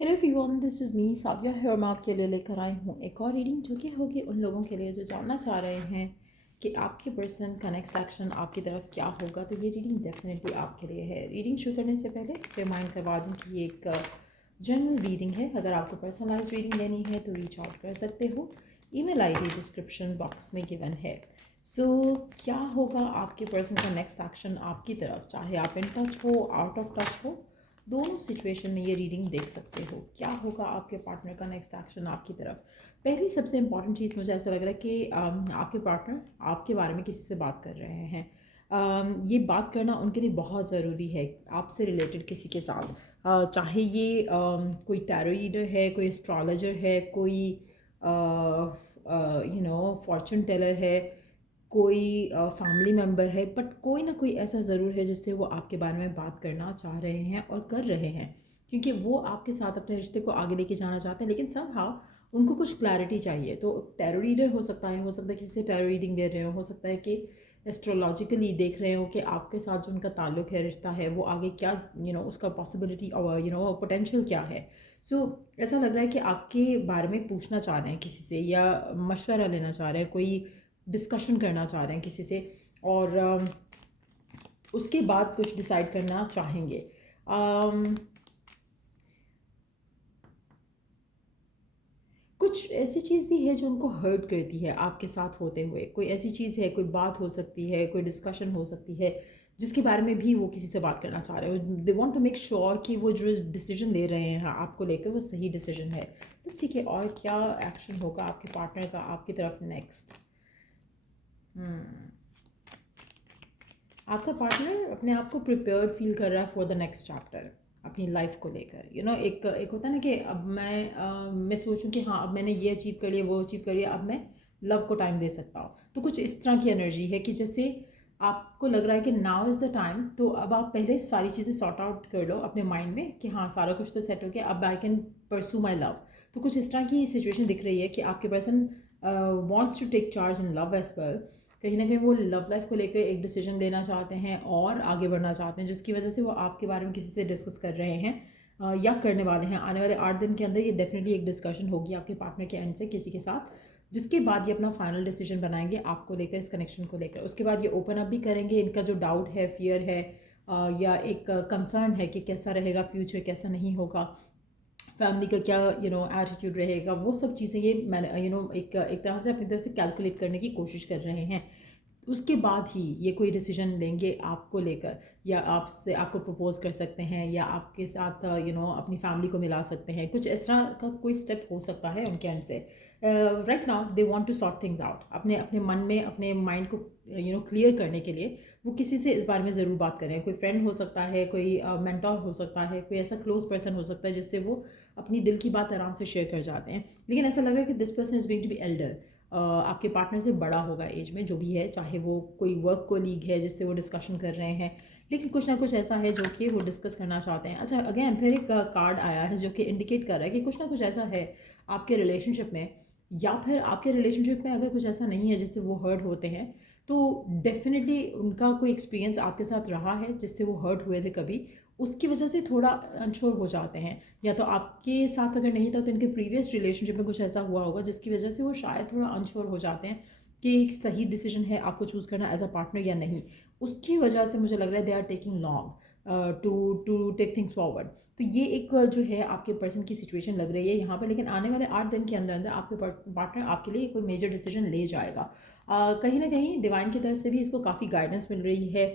Hello everyone, this is me Savia है और मैं आपके लिए लेकर आई हूँ एक और रीडिंग जो कि होगी उन लोगों के लिए जो जानना चाह रहे हैं कि आपके पर्सन का नेक्स्ट एक्शन आपकी तरफ क्या होगा। तो ये रीडिंग डेफिनेटली आपके लिए है। रीडिंग शुरू करने से पहले रिमाइंड करवा दूँ कि ये एक जनरल रीडिंग है। अगर आपको पर्सनलाइज रीडिंग लेनी है तो रीच आउट कर सकते हो। ईमेल आईडी डिस्क्रिप्शन बॉक्स में गिवन है। सो क्या होगा आपके पर्सन का नेक्स्ट एक्शन आपकी तरफ, चाहे आप इन टच हो आउट ऑफ टच हो, दोनों सिचुएशन में ये रीडिंग देख सकते हो। क्या होगा आपके पार्टनर का नेक्स्ट एक्शन आपकी तरफ। पहली सबसे इंपॉर्टेंट चीज़ मुझे ऐसा लग रहा है कि आपके पार्टनर आपके बारे में किसी से बात कर रहे हैं। ये बात करना उनके लिए बहुत ज़रूरी है आपसे रिलेटेड किसी के साथ। चाहे ये कोई टैरो रीडर है, कोई एस्ट्रोलॉजर है, कोई फॉर्चून टेलर है, कोई फैमिली मेम्बर है, बट कोई ना कोई ऐसा ज़रूर है जिससे वो आपके बारे में बात करना चाह रहे हैं और कर रहे हैं, क्योंकि वो आपके साथ अपने रिश्ते को आगे लेके जाना चाहते हैं, लेकिन समहाउ उनको कुछ क्लैरिटी चाहिए। तो टैरो रीडर हो सकता है किसी से टैरो रीडिंग दे रहे हो सकता है कि एस्ट्रोलॉजिकली देख रहे हो कि आपके साथ जो उनका ताल्लुक है, रिश्ता है, वो आगे क्या उसका पॉसिबिलिटी और पोटेंशियल क्या है। सो ऐसा लग रहा है कि आपके बारे में पूछना चाह रहे हैं किसी से या मशवरा लेना चाह रहे हैं, कोई डिस्कशन करना चाह रहे हैं किसी से, और उसके बाद कुछ डिसाइड करना चाहेंगे। कुछ ऐसी चीज़ भी है जो उनको हर्ट करती है आपके साथ होते हुए। कोई ऐसी चीज़ है, कोई बात हो सकती है, कोई डिस्कशन हो सकती है जिसके बारे में भी वो किसी से बात करना चाह रहे हो। They want to make sure कि वो जो डिसीजन ले रहे हैं आपको लेकर वो सही डिसीजन है। लेट्स सी कि और क्या एक्शन होगा आपके पार्टनर का आपकी तरफ नेक्स्ट। आपका पार्टनर अपने आप को प्रिपेयर्ड फील कर रहा है फॉर द नेक्स्ट चैप्टर अपनी लाइफ को लेकर। एक एक होता है ना कि अब मैं सोचूं कि हाँ, अब मैंने ये अचीव कर लिया, वो अचीव कर लिया, अब मैं लव को टाइम दे सकता हूँ। तो कुछ इस तरह की एनर्जी है कि जैसे आपको लग रहा है कि नाउ इज़ द टाइम, तो अब आप पहले सारी चीज़ें सॉर्ट आउट कर लो अपने माइंड में कि हाँ, सारा कुछ तो सेट हो गया, अब I can pursue my love. तो कुछ इस तरह की सिचुएशन दिख रही है कि आपके person wants to take charge in love as well. कहीं ना कहीं वो लव लाइफ को लेकर एक डिसीजन लेना चाहते हैं और आगे बढ़ना चाहते हैं, जिसकी वजह से वो आपके बारे में किसी से डिस्कस कर रहे हैं या करने वाले हैं। आने वाले 8 दिन के अंदर ये डेफिनेटली एक डिस्कशन होगी आपके पार्टनर के एंड से किसी के साथ, जिसके बाद ये अपना फाइनल डिसीजन बनाएंगे आपको लेकर, इस कनेक्शन को लेकर। उसके बाद ये ओपन अप भी करेंगे इनका जो डाउट है, फियर है, या एक कंसर्न है कि कैसा रहेगा फ्यूचर, कैसा नहीं होगा, फैमिली का क्या एटीट्यूड रहेगा। वो सब चीज़ें ये मैंने एक एक तरह से अपनी तरफ से कैलकुलेट करने की कोशिश कर रहे हैं। उसके बाद ही ये कोई डिसीजन लेंगे आपको लेकर, या आपसे आपको प्रपोज कर सकते हैं, या आपके साथ अपनी फैमिली को मिला सकते हैं। कुछ इस तरह का कोई स्टेप हो सकता है उनके एंड से। Right now they want to sort things out अपने अपने मन में, अपने माइंड को क्लियर करने के लिए वो किसी से इस बारे में ज़रूर बात करें। कोई फ्रेंड हो सकता है, कोई मेंटोर हो सकता है, कोई ऐसा क्लोज पर्सन हो सकता है जिससे वो अपनी दिल की बात आराम से शेयर कर जाते हैं। लेकिन ऐसा लग रहा है कि this person is going to be elder, आपके पार्टनर से बड़ा होगा एज में, जो भी है, चाहे वो कोई वर्क कोलीग है जिससे वो डिस्कशन कर रहे हैं, लेकिन कुछ ना कुछ ऐसा है जो कि वो डिस्कस करना चाहते हैं। अच्छा, अगेन फिर एक कार्ड आया है जो कि इंडिकेट कर रहा है कि कुछ ना कुछ ऐसा है आपके रिलेशनशिप में, या फिर आपके रिलेशनशिप में अगर कुछ ऐसा नहीं है जिससे वो हर्ट होते हैं, तो डेफिनेटली उनका कोई एक्सपीरियंस आपके साथ रहा है जिससे वो हर्ट हुए थे कभी, उसकी वजह से थोड़ा अनश्योर हो जाते हैं। या तो आपके साथ अगर नहीं था तो इनके प्रीवियस रिलेशनशिप में कुछ ऐसा हुआ होगा जिसकी वजह से वो शायद थोड़ा अनश्योर हो जाते हैं कि एक सही डिसीजन है आपको चूज़ करना एज अ पार्टनर या नहीं। उसकी वजह से मुझे लग रहा है they are taking long to take things forward. तो ये एक जो है आपके पर्सन की सिचुएशन लग रही है यहाँ पर। लेकिन आने वाले 8 दिन के अंदर अंदर आपके पार्टनर आपके लिए कोई मेजर डिसीजन ले जाएगा। कहीं ना कहीं डिवाइन की तरफ से भी इसको काफ़ी गाइडेंस मिल रही है।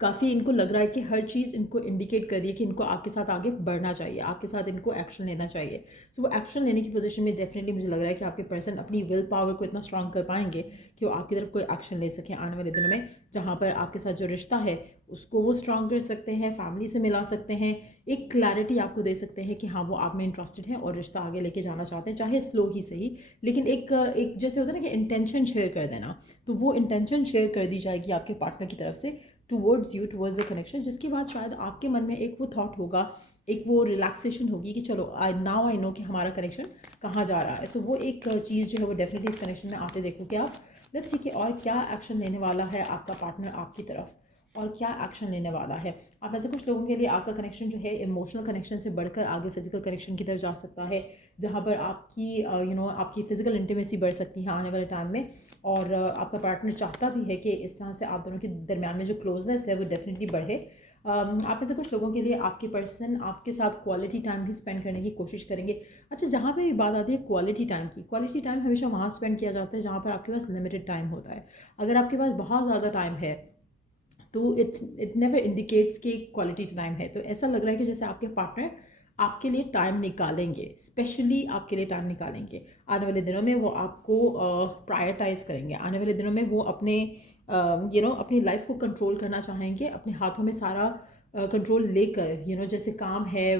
काफ़ी इनको लग रहा है कि हर चीज़ इनको इंडिकेट कर रही है कि इनको आपके साथ आगे बढ़ना चाहिए, आपके साथ इनको एक्शन लेना चाहिए। सो वो एक्शन लेने की पोजीशन में डेफिनेटली मुझे लग रहा है कि आपके पर्सन अपनी विल पावर को इतना स्ट्रांग कर पाएंगे कि वो आपकी तरफ कोई एक्शन ले सकें आने वाले दिनों में, जहाँ पर आपके साथ जो रिश्ता है उसको वो स्ट्रांग कर सकते हैं, फैमिली से मिला सकते हैं, एक क्लैरिटी आपको दे सकते हैं कि हाँ, वो आप में इंटरेस्टेड हैं और रिश्ता आगे लेके जाना चाहते हैं, चाहे स्लो ही सही, लेकिन एक जैसे होता है ना कि इंटेंशन शेयर कर देना, तो वो इंटेंशन शेयर कर दी जाएगी आपके पार्टनर की तरफ से towards you, towards the connection, जिसके बाद शायद आपके मन में एक वो थॉट होगा, एक वो रिलैक्सेशन होगी कि चलो आई नो कि हमारा कनेक्शन कहाँ जा रहा है। सो वो एक चीज़ जो है वो डेफिनेटली इस कनेक्शन में आते देखो कि आप। लेट्स सी कि और क्या एक्शन लेने वाला है आपका पार्टनर आपकी तरफ। और क्या एक्शन लेने वाला है। आप में से कुछ लोगों के लिए आपका कनेक्शन जो है इमोशनल कनेक्शन से बढ़कर आगे फिजिकल कनेक्शन की तरफ जा सकता है, जहाँ पर आपकी आपकी फिजिकल इंटीमेसी बढ़ सकती है आने वाले टाइम में। और आपका पार्टनर चाहता भी है कि इस तरह से आप दोनों के दरमियान में जो क्लोजनेस है वो डेफिनेटली बढ़े। आप में से कुछ लोगों के लिए आपके पर्सन आपके साथ क्वालिटी टाइम भी स्पेंड करने की कोशिश करेंगे। अच्छा, जहाँ पे बात आती है क्वालिटी टाइम की, क्वालिटी टाइम हमेशा वहाँ स्पेंड किया जाता है जहाँ पर आपके पास लिमिटेड टाइम होता है। अगर आपके पास बहुत ज़्यादा टाइम है तो इट नेवर इंडिकेट्स कि क्वालिटी टाइम है। तो ऐसा लग रहा है कि जैसे आपके पार्टनर आपके लिए टाइम निकालेंगे, स्पेशली आपके लिए टाइम निकालेंगे आने वाले दिनों में। वो आपको प्रायोरिटाइज करेंगे आने वाले दिनों में। वो अपने अपनी लाइफ को कंट्रोल करना चाहेंगे, अपने हाथों में सारा कंट्रोल लेकर, जैसे काम है,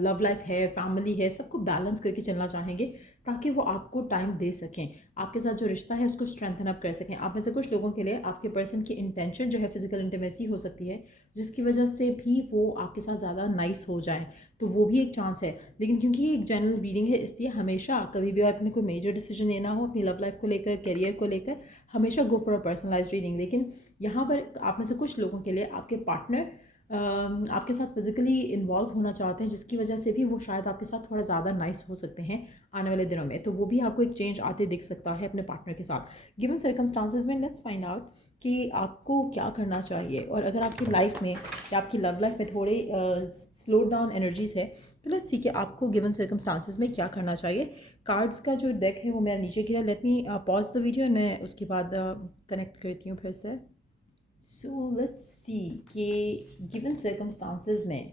लव लाइफ है, फैमिली है, सबको बैलेंस करके चलना चाहेंगे ताकि वो आपको टाइम दे सकें, आपके साथ जो रिश्ता है उसको स्ट्रेंथन अप कर सकें। आप में से कुछ लोगों के लिए आपके पर्सन की इंटेंशन जो है फिजिकल इंटीमेसी हो सकती है, जिसकी वजह से भी वो आपके साथ ज़्यादा नाइस हो जाएं, तो वो भी एक चांस है। लेकिन क्योंकि ये एक जनरल रीडिंग है, इसलिए हमेशा कभी भी आपने कोई मेजर डिसीजन लेना हो अपनी लव लाइफ को लेकर, करियर को लेकर, हमेशा go for a personalise reading. लेकिन यहाँ पर आप में से कुछ लोगों के लिए आपके पार्टनर आपके साथ फिजिकली इन्वॉल्व होना चाहते हैं, जिसकी वजह से भी वो शायद आपके साथ थोड़ा ज़्यादा नाइस हो सकते हैं आने वाले दिनों में। तो वो भी आपको एक चेंज आते दिख सकता है अपने पार्टनर के साथ। गिवन सर्कमस्टांसेस में लेट्स फाइंड आउट कि आपको क्या करना चाहिए। और अगर आपकी लाइफ में या आपकी लव लाइफ में थोड़े स्लो डाउन एनर्जीज है, तो लेट्स सी कि आपको गिवन सर्कमस्टांसेस में क्या करना चाहिए। कार्ड्स का जो डेक है वो मेरा नीचे गिरा। Let me pause the video, मैं उसके बाद कनेक्ट करती हूँ फिर से। सो लेट्स सी कि गिवन सर्कमस्टांसेस में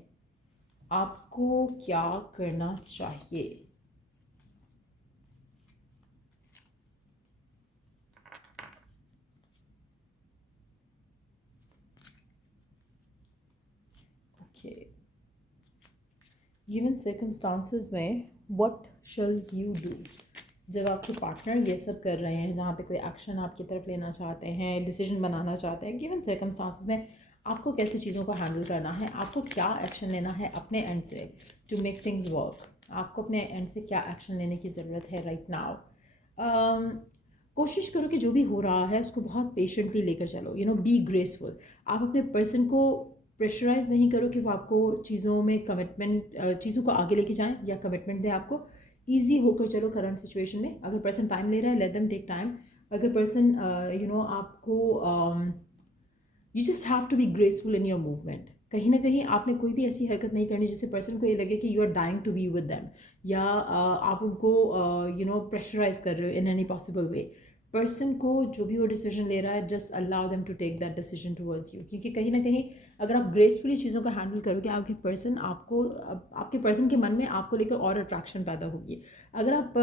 आपको क्या करना चाहिए। ओके, गिवन सर्कमस्टांसेस में व्हाट शैल यू डू। जब आपके पार्टनर ये सब कर रहे हैं, जहाँ पे कोई एक्शन आपकी तरफ लेना चाहते हैं, डिसीजन बनाना चाहते हैं, गिवन सर्कमस्टांसेस में आपको कैसी चीज़ों को हैंडल करना है, आपको क्या एक्शन लेना है अपने एंड से टू मेक थिंग्स वर्क। आपको अपने एंड से क्या एक्शन लेने की ज़रूरत है राइट नाउ। कोशिश करो कि जो भी हो रहा है उसको बहुत पेशेंटली लेकर चलो, बी ग्रेसफुल। आप अपने पर्सन को प्रेशराइज नहीं करो कि वो आपको चीज़ों में कमिटमेंट, चीज़ों को आगे लेके जाएं या कमिटमेंट दें आपको। ईजी होकर चलो करंट सिचुएशन में। अगर पर्सन टाइम ले रहा है, लेट देम टेक टाइम। अगर पर्सन आपको you just have to be graceful in your movement. कहीं ना कहीं आपने कोई भी ऐसी हरकत नहीं करनी जिससे पर्सन को ये लगे कि you are dying to be with them, या आप उनको प्रेशराइज कर रहे हो in any possible way. Person को जो भी वो डिसीजन ले रहा है, just allow them to take that decision towards you. क्योंकि कहीं ना कहीं अगर आप ग्रेसफुली चीज़ों को हैंडल करोगे, आपके पर्सन के मन में आपको लेकर और अट्रैक्शन पैदा होगी। अगर आप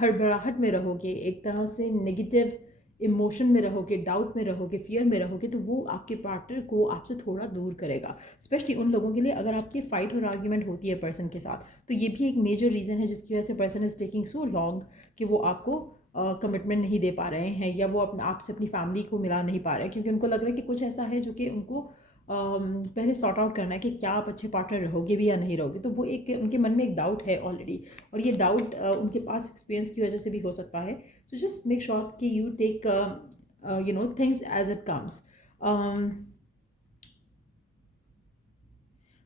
हड़बड़ाहट में रहोगे, एक तरह से नेगेटिव इमोशन में रहोगे, डाउट में रहोगे, फियर में रहोगे, तो वो आपके पार्टनर को आपसे थोड़ा दूर करेगा। स्पेशली उन लोगों के लिए अगर आपकी फाइट और आर्ग्यूमेंट होती है पर्सन के साथ, तो ये भी एक मेजर रीज़न है जिसकी वजह से person is taking so long कि वो आपको कमिटमेंट नहीं दे पा रहे हैं, या वो आपसे अपनी फैमिली को मिला नहीं पा रहे हैं, क्योंकि उनको लग रहा है कि कुछ ऐसा है जो कि उनको पहले सॉर्ट आउट करना है कि क्या आप अच्छे पार्टनर रहोगे भी या नहीं रहोगे। तो वो एक उनके मन में एक डाउट है ऑलरेडी, और ये डाउट उनके पास एक्सपीरियंस की वजह से भी हो सकता है। सो जस्ट मेक श्योर कि you take things as it comes,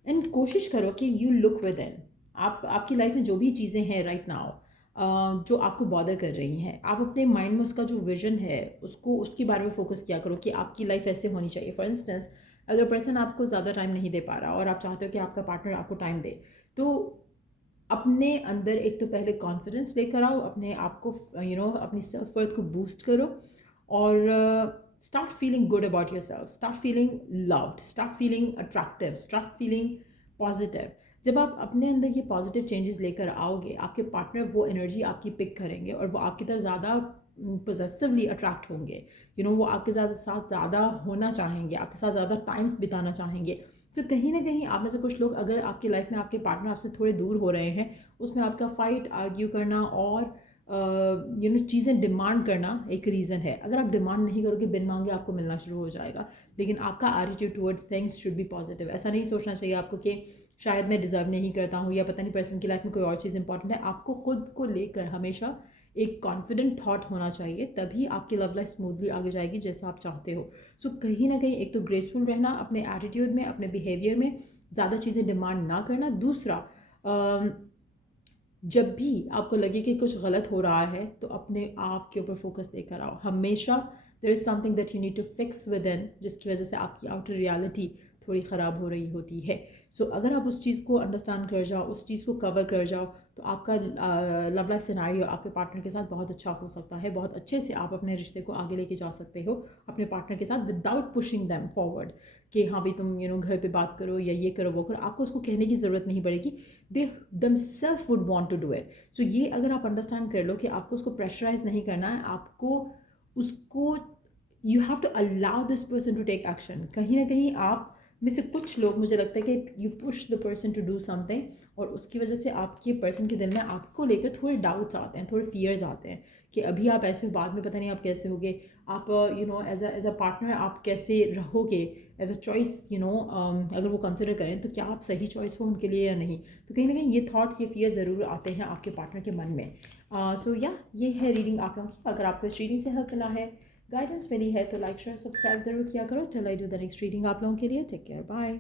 and कोशिश करो कि यू लुक विद इन। आपकी लाइफ में जो भी चीज़ें हैं राइट नाउ जो आपको बॉदर कर रही हैं, आप अपने माइंड में उसका जो विजन है उसके बारे में फोकस किया करो कि आपकी लाइफ ऐसे होनी चाहिए। फॉर इंस्टेंस, अगर पर्सन आपको ज़्यादा टाइम नहीं दे पा रहा और आप चाहते हो कि आपका पार्टनर आपको टाइम दे, तो अपने अंदर एक तो पहले कॉन्फिडेंस लेकर आओ, अपने आप को अपनी सेल्फ वर्थ को बूस्ट करो, और start feeling good about your self, start feeling loved, start feeling attractive, start feeling positive. जब आप अपने अंदर ये पॉजिटिव चेंजेस लेकर आओगे, आपके पार्टनर वो एनर्जी आपकी पिक करेंगे और वो आपकी तरफ ज़्यादा पोजेसिवली अट्रैक्ट होंगे। वो आपके साथ ज़्यादा होना चाहेंगे, आपके साथ ज़्यादा टाइम्स बिताना चाहेंगे। तो कहीं ना कहीं आप में से कुछ लोग, अगर आपकी लाइफ में आपके पार्टनर आपसे थोड़े दूर हो रहे हैं, उसमें आपका फाइट, आर्ग्यू करना और चीज़ें डिमांड करना एक रीज़न है। अगर आप डिमांड नहीं करोगे, बिन मांगे आपको मिलना शुरू हो जाएगा। लेकिन आपका attitude towards things should be positive. ऐसा नहीं सोचना चाहिए आपको कि शायद मैं डिज़र्व नहीं करता हूँ, या पता नहीं पर्सन की लाइफ में कोई और चीज़ इंपॉर्टेंट है। आपको खुद को लेकर हमेशा एक कॉन्फिडेंट थॉट होना चाहिए, तभी आपकी लव लाइफ स्मूथली आगे जाएगी जैसा आप चाहते हो। सो कहीं ना कहीं एक तो ग्रेसफुल रहना अपने एटीट्यूड में, अपने बिहेवियर में, ज़्यादा चीज़ें डिमांड ना करना। दूसरा, जब भी आपको लगे कि कुछ गलत हो रहा है तो अपने आप के ऊपर फोकस देकर आओ। हमेशा there is something that you need to fix within, जिसकी वजह से आपकी आउटर रियलिटी थोड़ी ख़राब हो रही होती है। सो अगर आप उस चीज़ को अंडरस्टैंड कर जाओ, उस चीज़ को कवर कर जाओ, तो आपका लव लाइफ सिनेरियो आपके पार्टनर के साथ बहुत अच्छा हो सकता है। बहुत अच्छे से आप अपने रिश्ते को आगे लेके जा सकते हो अपने पार्टनर के साथ, विदाउट पुशिंग देम फॉरवर्ड कि हाँ भाई तुम घर पे बात करो या ये करो वो करो। आपको उसको कहने की ज़रूरत नहीं पड़ेगी, दे themselves would want to do it. So ये अगर आप अंडरस्टैंड कर लो कि आपको उसको प्रेशराइज नहीं करना है, आपको उसको you have to allow this person to take action. कहीं ना कहीं आप में से कुछ लोग, मुझे लगता है कि you push the person to do something, और उसकी वजह से आपके पर्सन के दिल में आपको लेकर थोड़े डाउट्स आते हैं, थोड़े फियर्स आते हैं कि अभी आप ऐसे हो, बाद में पता नहीं आप कैसे होगे, आप एज अ पार्टनर आप कैसे रहोगे, एज अ चॉइस अगर वो कंसिडर करें तो क्या आप सही चॉइस हो उनके लिए या नहीं। तो कहीं ना कहीं ये थॉट्स, ये फियर ज़रूर आते हैं आपके पार्टनर के मन में। सो ये है रीडिंग आप लोगों की। अगर आपको इस रीडिंग से हेल्प मिला है, गाइडेंस मिली है, तो लाइक शेयर सब्सक्राइब ज़रूर किया करो। Till I do the next reading आप लोगों के लिए। Take care, bye.